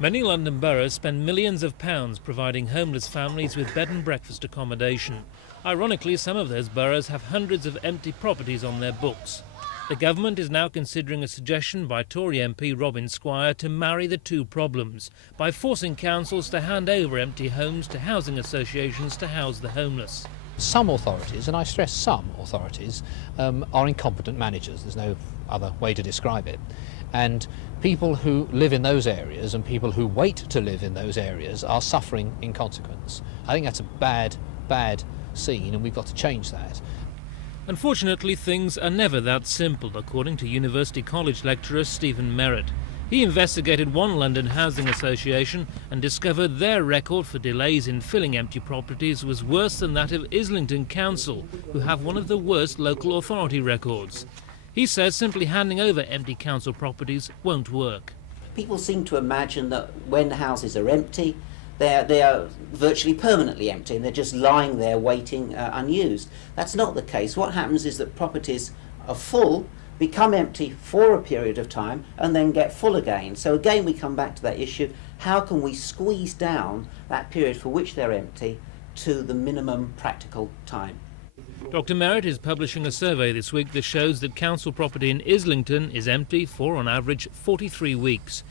Many London boroughs spend millions of pounds providing homeless families with bed and breakfast accommodation. Ironically, some of those boroughs have hundreds of empty properties on their books. The government is now considering a suggestion by Tory MP Robin SQUIRE to marry the two problems by forcing councils to hand over empty homes to housing associations to house the homeless. Some authorities, and I stress some authorities, are incompetent managers. There's no other way to describe it. And people who live in those areas and people who wait to live in those areas are suffering in consequence. I think that's a bad scene, and we've got to change that. Unfortunately, things are never that simple, according to University College lecturer Stephen Merritt. He investigated one London housing association and discovered their record for delays in filling empty properties was worse than that of Islington Council, who have one of the worst local authority records. He says simply handing over empty council properties won't work. People seem to imagine that when houses are empty, they are virtually permanently empty and they're just lying there waiting unused. That's not the case. What happens is that properties are full, become empty for a period of time and then get full again. So again we come back to that issue, how can we squeeze down that period for which they're empty to the minimum practical time? Dr Merritt is publishing a survey this week that shows that council property in Islington is empty for, on average, 43 weeks.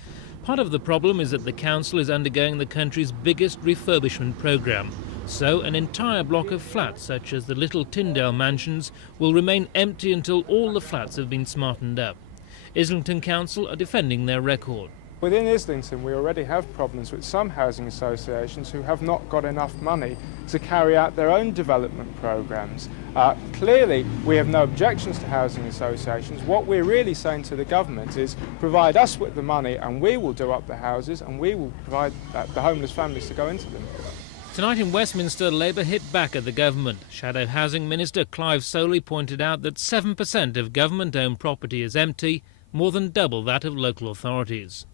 Part of the problem is that the council is undergoing the country's biggest refurbishment programme. So an entire block of flats, such as the Little Tyndale mansions, will remain empty until all the flats have been smartened up. Islington Council are defending their record. Within Islington, we already have problems with some housing associations who have not got enough money to carry out their own development programmes. Clearly, we have no objections to housing associations. What we're really saying to the government is provide us with the money and we will do up the houses and we will provide the homeless families to go into them. Tonight in Westminster, Labour hit back at the government. Shadow Housing Minister Clive Soley pointed out that 7% of government-owned property is empty, more than double that of local authorities.